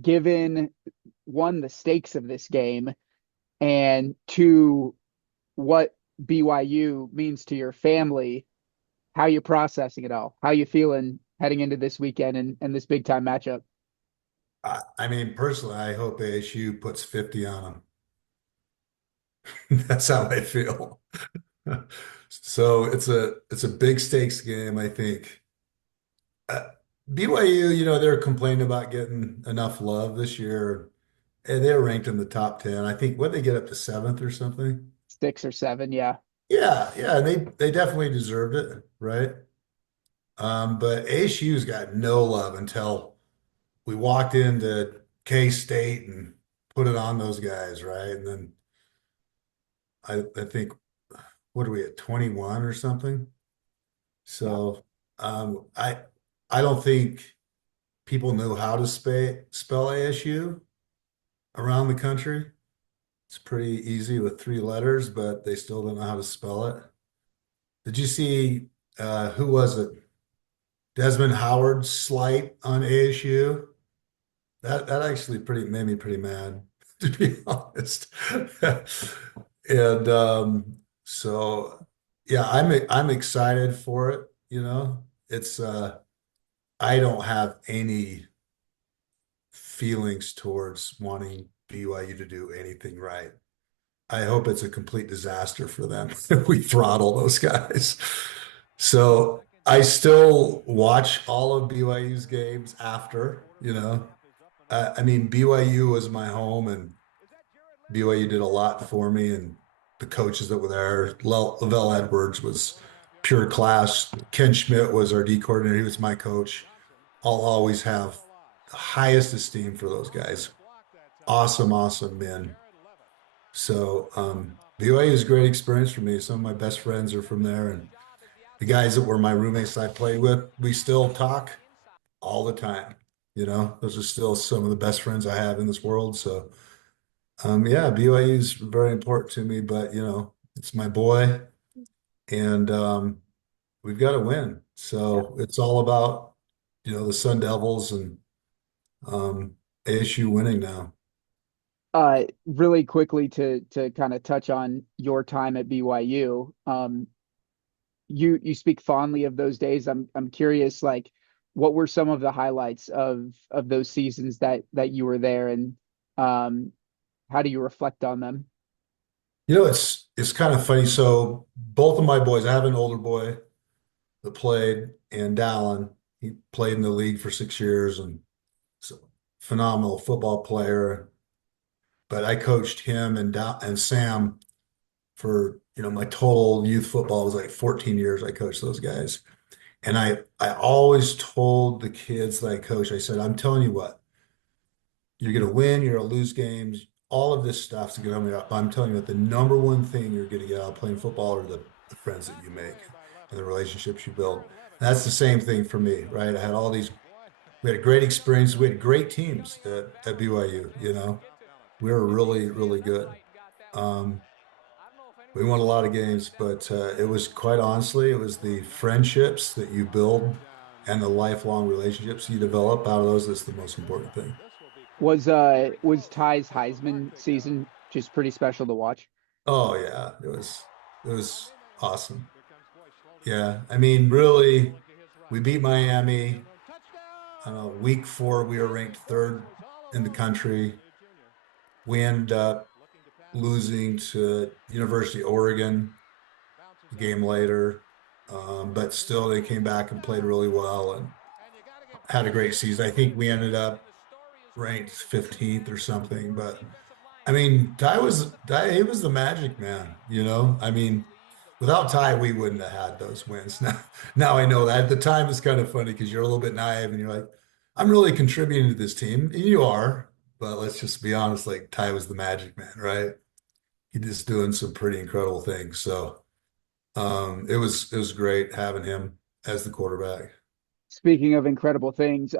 given one, the stakes of this game, and two, what BYU means to your family, how you processing it all, how you feeling heading into this weekend and this big time matchup. I mean, personally, I hope ASU puts 50 on them. That's how I feel. So it's a big stakes game, I think. Uh, BYU, they're complaining about getting enough love this year. And they're ranked in the top 10. I think what they get up to seventh or something. 6 or 7, yeah. Yeah, and they definitely deserved it, right? But ASU's got no love until we walked into K-State and put it on those guys, right? And then I think what are we at 21 or something? Yeah. So I don't think people knew how to spell ASU around the country. It's pretty easy with 3 letters, but they still don't know how to spell it. Did you see who was it? Desmond Howard's slight on ASU? That actually pretty made me pretty mad, to be honest. And so yeah, I'm excited for it, It's I don't have any feelings towards wanting BYU to do anything right. I hope it's a complete disaster for them if we throttle those guys. So I still watch all of BYU's games after. I mean, BYU was my home and BYU did a lot for me and the coaches that were there. Lavelle Edwards was pure class. Ken Schmidt was our D coordinator. He was my coach. I'll always have the highest esteem for those guys. Awesome, awesome men. So BYU is a great experience for me. Some of my best friends are from there, and the guys that were my roommates I played with, we still talk all the time. Those are still some of the best friends I have in this world. So yeah, BYU is very important to me, but it's my boy, and we've got to win. Yeah. So it's all about the Sun Devils and ASU winning now. Really quickly to kind of touch on your time at BYU. You speak fondly of those days. I'm curious, like, what were some of the highlights of those seasons that you were there, and um, how do you reflect on them? It's kind of funny. So both of my boys, I have an older boy that played, and Dallin, he played in the league for 6 years and so phenomenal football player. But I coached him and Sam for my total youth football was like 14 years. I coached those guys, and I always told the kids that I coached, I said, I'm telling you what, you're going to win, you're going to lose games. All of this stuff's going to come up. I'm telling you what, the number one thing you're going to get out of playing football are the friends that you make and the relationships you build. And that's the same thing for me, right? We had a great experience. We had great teams at BYU, We were really, really good. Um, we won a lot of games, but it was quite honestly, it was the friendships that you build and the lifelong relationships you develop out of those that's the most important thing. Was Ty's Heisman season just pretty special to watch? Oh yeah, it was awesome. Yeah, I mean, really, we beat Miami. Week 4, we were ranked third in the country. We ended up losing to University of Oregon a game later, but still they came back and played really well and had a great season. I think we ended up ranked 15th or something, but I mean, he was the magic man. I mean, without Ty, we wouldn't have had those wins. Now I know that. At the time, it's kind of funny because you're a little bit naive and you're like, I'm really contributing to this team. And you are, but let's just be honest, like Ty was the magic man, right? He just doing some pretty incredible things. So it was great having him as the quarterback. Speaking of incredible things,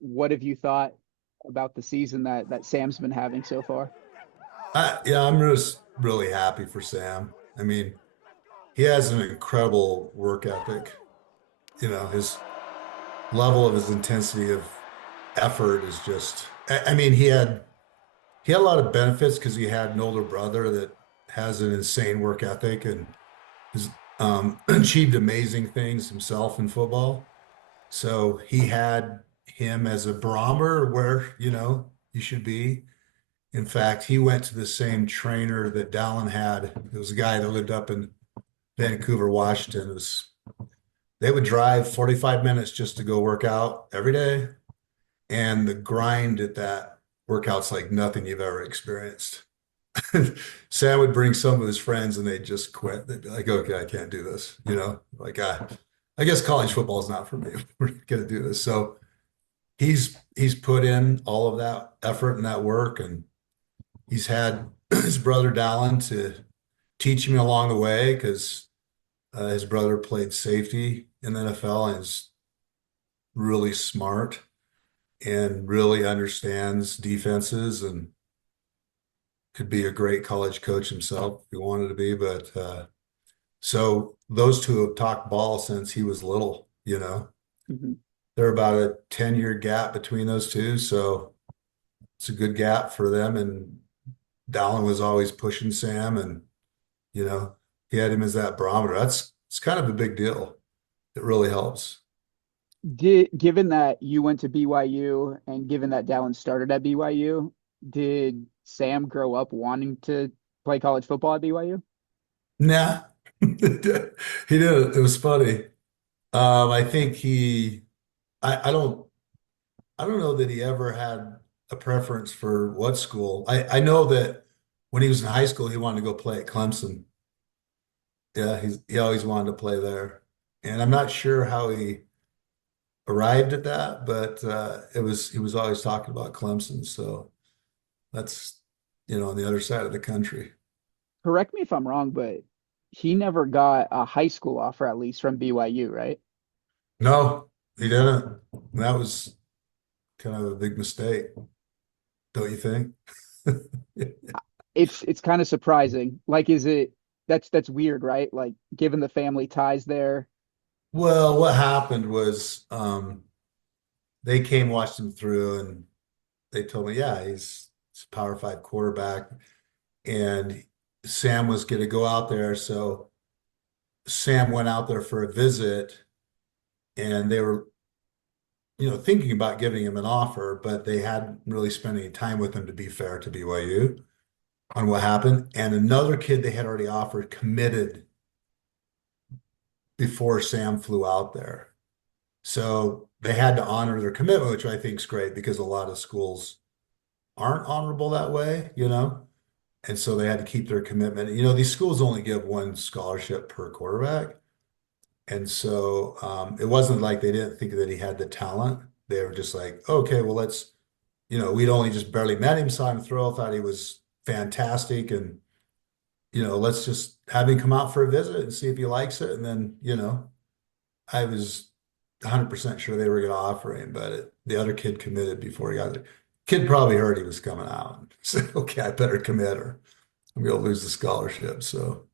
what have you thought about the season that Sam's been having so far? Yeah, I'm just really happy for Sam. I mean, he has an incredible work ethic. His level of his intensity of effort is just I mean, he had a lot of benefits because he had an older brother that has an insane work ethic and has achieved amazing things himself in football. So he had him as a barometer where, you should be. In fact, he went to the same trainer that Dallin had. It was a guy that lived up in Vancouver, Washington. They would drive 45 minutes just to go work out every day. And the grind at that workout's like nothing you've ever experienced. Sam would bring some of his friends and they'd just quit. They'd be like, okay, I can't do this. Like, I guess college football is not for me. We're going to do this. So he's put in all of that effort and that work. And he's had his brother Dallin to teach him along the way because his brother played safety in the NFL and is really smart and really understands defenses and could be a great college coach himself if he wanted to be. But so those two have talked ball since he was little. Mhm. They're about a 10-year gap between those two. So it's a good gap for them. And Dallin was always pushing Sam and, you know, he had him as that barometer. It's kind of a big deal. It really helps. Given that you went to BYU and given that Dallin started at BYU, did Sam grow up wanting to play college football at BYU? Nah, he did. It was funny. I think I don't know that he ever had a preference for what school. I know that when he was in high school, he wanted to go play at Clemson. Yeah, he always wanted to play there. And I'm not sure how he arrived at that, but he was always talking about Clemson. So that's, on the other side of the country. Correct me if I'm wrong, but he never got a high school offer, at least from BYU, right? No, he didn't. That was kind of a big mistake, don't you think? It's kind of surprising. Like, is it that's weird, right? Like, given the family ties there. Well, what happened was they came, watched him through, and they told me, yeah, he's a Power Five quarterback, and Sam was going to go out there. So Sam went out there for a visit, and they were, thinking about giving him an offer, but they hadn't really spent any time with him, to be fair to BYU, on what happened. And another kid they had already offered committed before Sam flew out there. So they had to honor their commitment, which I think is great because a lot of schools aren't honorable that way. And so they had to keep their commitment. These schools only give one scholarship per quarterback. And so it wasn't like they didn't think that he had the talent. They were just like, okay, well, we'd only just barely met him, saw him throw, thought he was fantastic. And, let's just have him come out for a visit and see if he likes it. And then, I was 100% sure they were going to offer him, but the other kid committed before he got there. Kid probably heard he was coming out. Said, okay, I better commit or I'm going to lose the scholarship. So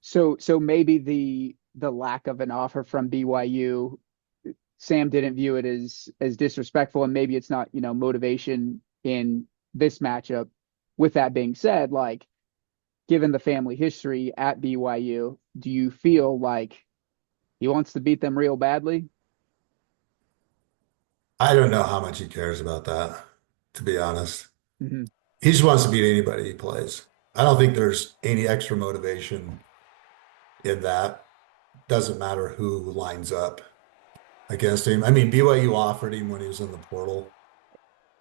So maybe the lack of an offer from BYU, Sam didn't view it as disrespectful, and maybe it's not, motivation in this matchup. With that being said, like, given the family history at BYU, do you feel like he wants to beat them real badly? I don't know how much he cares about that, to be honest. Hmm. He just wants to beat anybody he plays. I don't think there's any extra motivation in that. Doesn't matter who lines up against him. I mean, BYU offered him when he was in the portal,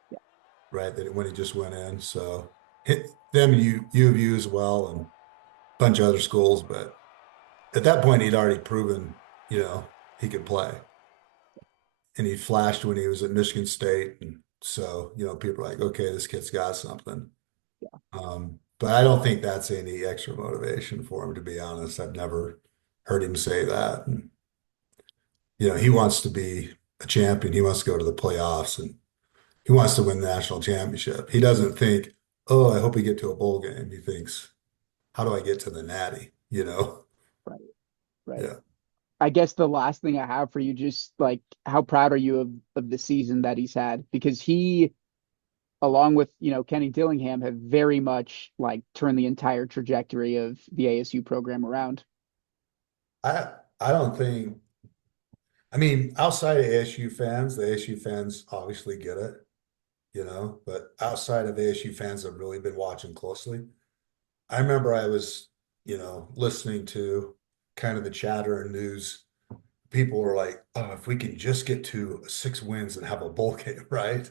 Yeah, right? That when he just went in. So hit them, U of U as well, and a bunch of other schools. But at that point, he'd already proven, he could play. And he flashed when he was at Michigan State. And so, people are like, okay, this kid's got something. yeah, But I don't think that's any extra motivation for him, to be honest. I've never heard him say that. And, he wants to be a champion. He wants to go to the playoffs and he wants to win the national championship. He doesn't think, oh, I hope we get to a bowl game. He thinks, how do I get to the natty? right, right. Yeah. I guess the last thing I have for you, just like, how proud are you of the season that he's had? Because along with, Kenny Dillingham, have very much like turned the entire trajectory of the ASU program around. I I don't think. I mean, outside of ASU fans, the ASU fans obviously get it, but outside of ASU fans have really been watching closely. I remember I was, listening to kind of the chatter and news. People were like, "Oh, if we can just get to 6 wins and have a bowl game, right?"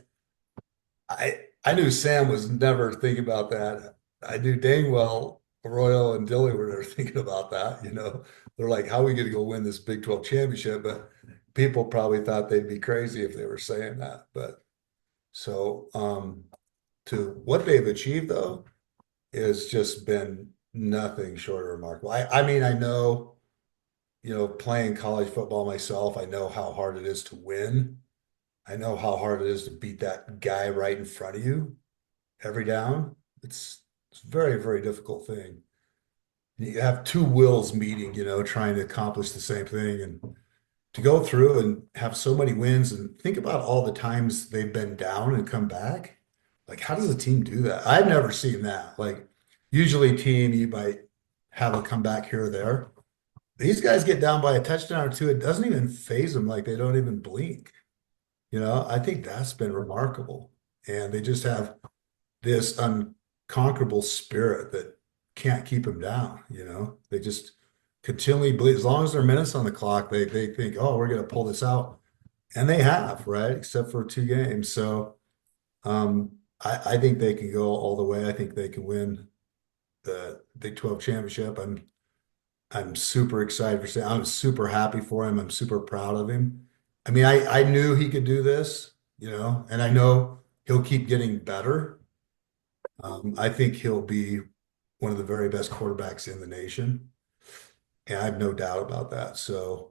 I knew Sam was never thinking about that. I knew dang well Arroyo and Dilly were never thinking about that. They're like, "How are we going to go win this Big 12 championship?" But people probably thought they'd be crazy if they were saying that. But so to what they've achieved though has just been nothing short of remarkable. I mean, I know, playing college football myself, I know how hard it is to win. I know how hard it is to beat that guy right in front of you every down. It's a very, very difficult thing. You have two wills meeting, trying to accomplish the same thing. And to go through and have so many wins and think about all the times they've been down and come back. Like, how does a team do that? I've never seen that. Like, usually, a team, you might have a comeback here or there. These guys get down by a touchdown or two. It doesn't even phase them, like they don't even blink. I think that's been remarkable. And they just have this unconquerable spirit that can't keep them down. They just continually believe, as long as there are minutes on the clock, they think, oh, we're going to pull this out. And they have, right? Except for 2 games. So I think they can go all the way. I think they can win the Big 12 championship. I'm super excited for Sam. I'm super happy for him. I'm super proud of him. I mean, I knew he could do this, and I know he'll keep getting better. I think he'll be one of the very best quarterbacks in the nation. And I have no doubt about that. So,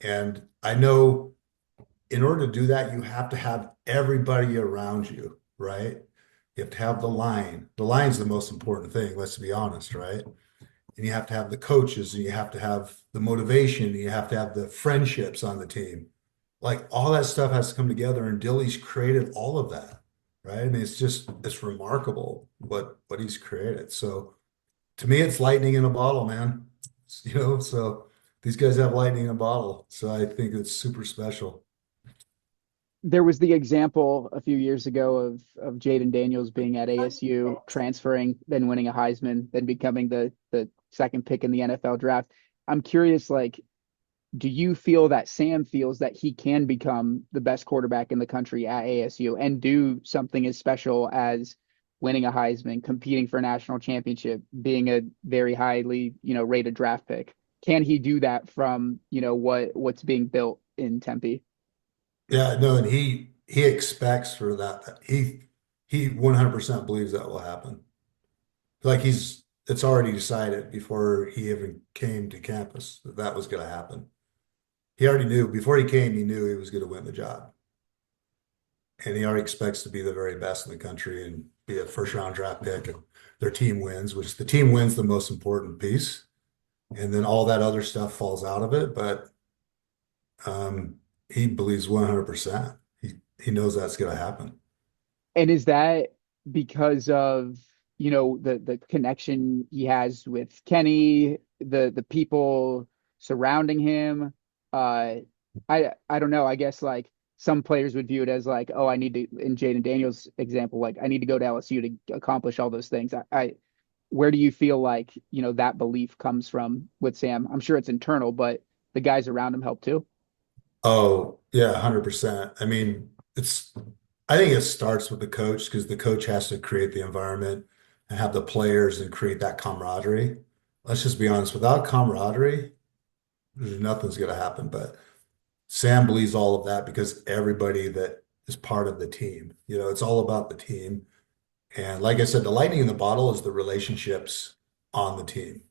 and I know in order to do that, you have to have everybody around you, right? You have to have the line. The line's the most important thing, let's be honest, right? And you have to have the coaches, and you have to have the motivation, and you have to have the friendships on the team. Like all that stuff has to come together, and Dilly's created all of that, right? I mean, it's remarkable what he's created. So to me, it's lightning in a bottle, man. So these guys have lightning in a bottle. So I think it's super special. There was the example a few years ago of Jaden Daniels being at ASU, transferring, then winning a Heisman, then becoming the second pick in the NFL draft. I'm curious, like, do you feel that Sam feels that he can become the best quarterback in the country at ASU and do something as special as winning a Heisman, competing for a national championship, being a very highly, rated draft pick? Can he do that from, what's being built in Tempe? Yeah, no, and he expects for that. He 100% believes that will happen. Like it's already decided before he even came to campus that that was going to happen. He already knew before he came, he knew he was going to win the job. And he already expects to be the very best in the country and be a first round draft pick. And their team wins, which the team wins the most important piece. And then all that other stuff falls out of it. But um, he believes 100%. He knows that's going to happen. And is that because of, the connection he has with Kenny, the people surrounding him? I don't know. I guess like some players would view it as like, oh, I need to, in Jaden Daniels' example, like I need to go to LSU to accomplish all those things. Where do you feel like, that belief comes from with Sam? I'm sure it's internal, but the guys around him help too. Oh, yeah, 100%. I mean, I think it starts with the coach because the coach has to create the environment and have the players and create that camaraderie. Let's just be honest, without camaraderie, nothing's going to happen. But Sam believes all of that because everybody that is part of the team, it's all about the team. And like I said, the lightning in the bottle is the relationships on the team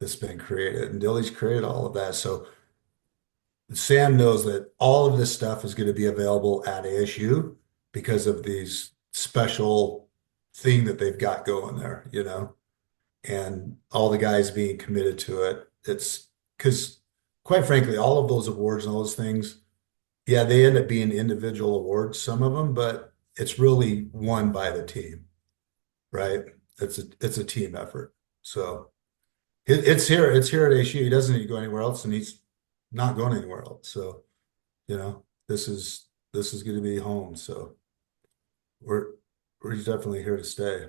that's been created. And Dilly's created all of that. So Sam knows that all of this stuff is going to be available at ASU because of these special thing that they've got going there, and all the guys being committed to it. It's because, quite frankly, all of those awards and all those things, yeah, they end up being individual awards, some of them, but it's really won by the team, right? It's a team effort. So it's here at ASU. He doesn't need to go anywhere else, and he's not going anywhere else. So, you know, this is going to be home. So we're we're definitely here to stay.